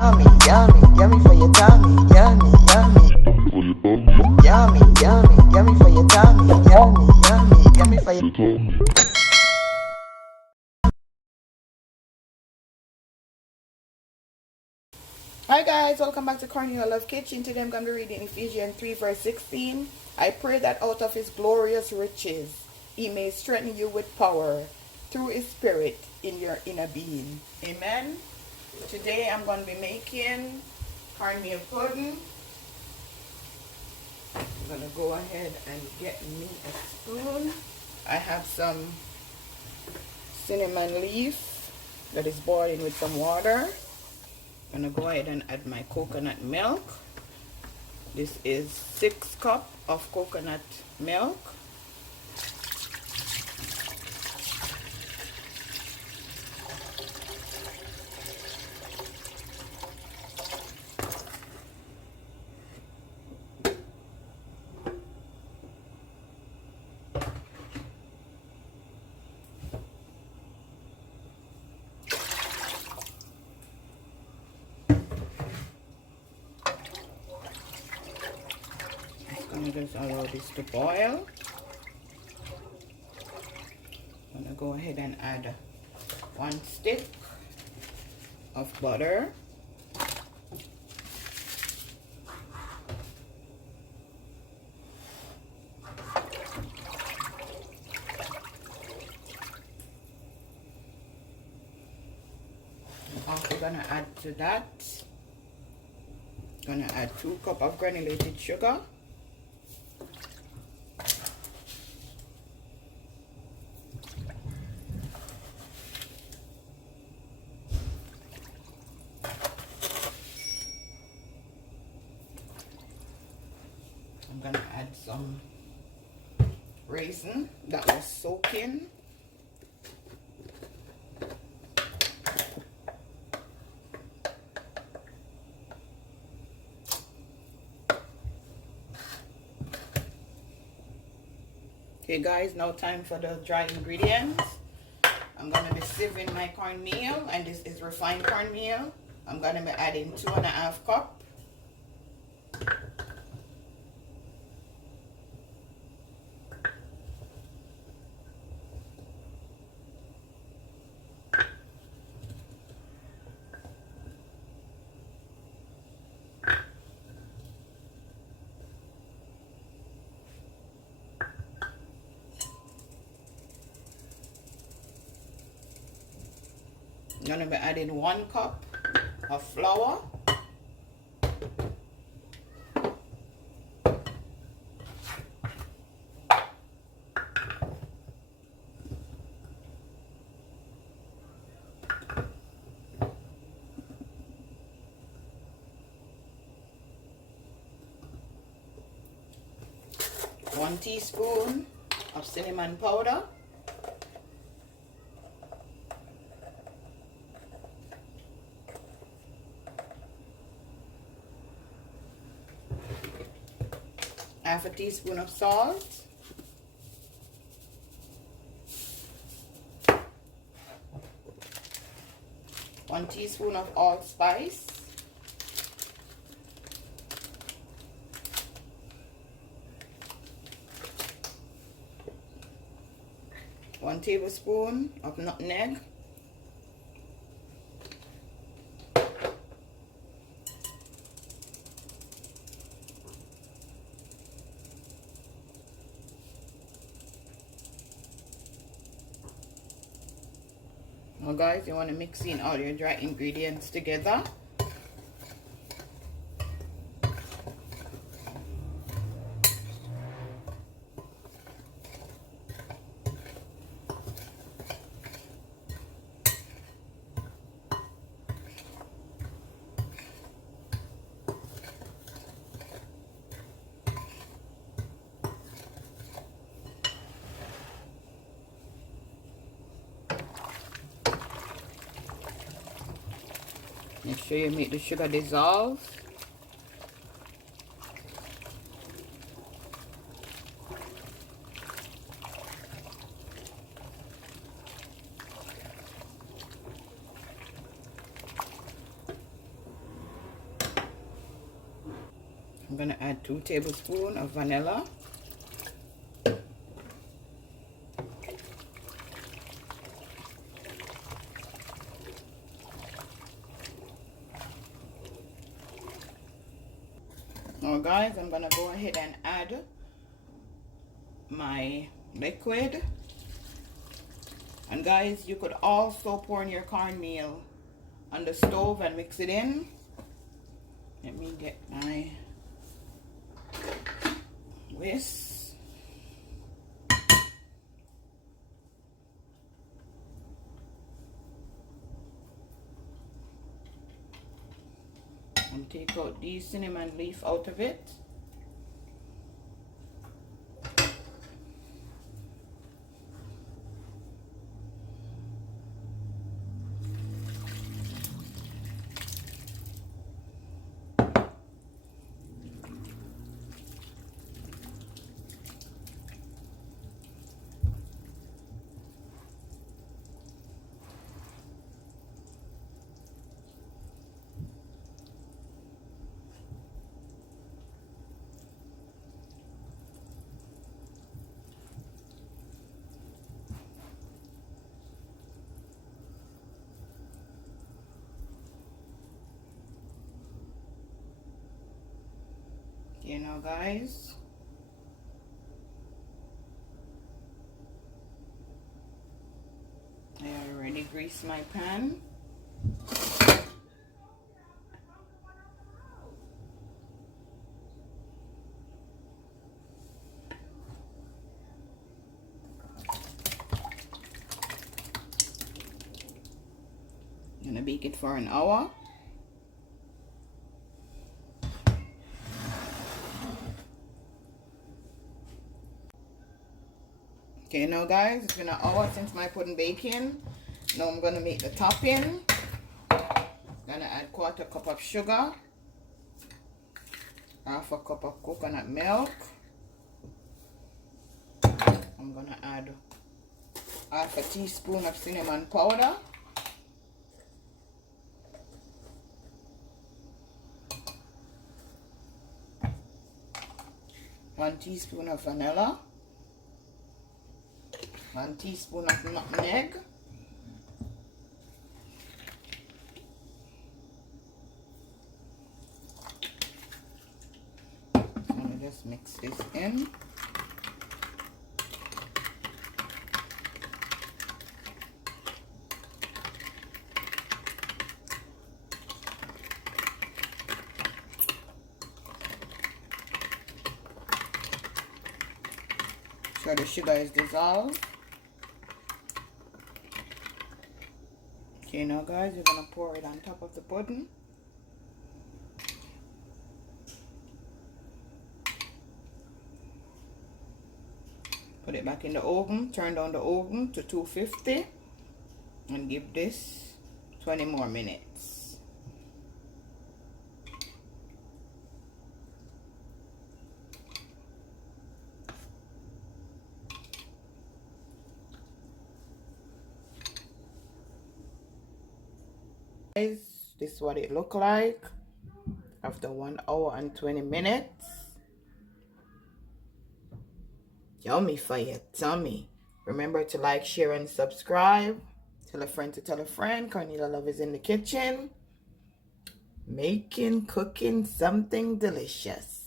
Yummy, yummy, yummy for your tummy. Yummy, yummy. Yummy, yummy, yummy for your tummy. Yummy, yummy, yummy for your tummy. Hi guys, welcome back to Cornelialove Kitchen. Today I'm going to be reading Ephesians 3 verse 16. I pray that out of his glorious riches he may strengthen you with power through his spirit in your inner being. Amen. Today I'm going to be making cornmeal pudding. I'm going to go ahead and get me a spoon. I have some cinnamon leaf that is boiling with some water. I'm going to go ahead and add my coconut milk. This is 6 cups of coconut milk. I'm going to just allow this to boil. I'm going to go ahead and add 1 stick of butter. I'm also going to add to that, going to add 2 cups of granulated sugar. I'm going to add some raisin that was soaking. Okay guys, now time for the dry ingredients. I'm going to be sieving my cornmeal, and this is refined cornmeal. I'm going to be adding 2.5 cups. I'm going to be adding 1 cup of flour. One teaspoon of cinnamon powder. Half a teaspoon of salt. One teaspoon of allspice. One tablespoon of nutmeg. Now guys, you want to mix in all your dry ingredients together. Make sure you make the sugar dissolve. I'm gonna add 2 tablespoons of vanilla. Now guys, I'm gonna go ahead and add my liquid. And guys, you could also pour in your cornmeal on the stove and mix it in. Let me get my whisk. And take out the cinnamon leaf out of it. You know, guys, I already greased my pan. I'm gonna bake it for an hour. Okay, now guys, it's been an hour since my pudding baking. Now I'm gonna make the topping. Gonna add 1/4 cup of sugar, 1/2 cup of coconut milk. I'm gonna add 1/2 teaspoon of cinnamon powder. One teaspoon of vanilla. 1 teaspoon of nutmeg. So I'm gonna just mix this in. So the sugar is dissolved. Okay, now guys, we're gonna pour it on top of the pudding. Put it back in the oven, turn down the oven to 250 and give this 20 more minutes. This is what it look like after 1 hour and 20 minutes. Yummy for your tummy. Remember to like, share, and subscribe. Tell a friend to tell a friend. Cornelialove is in the kitchen, making, cooking something delicious.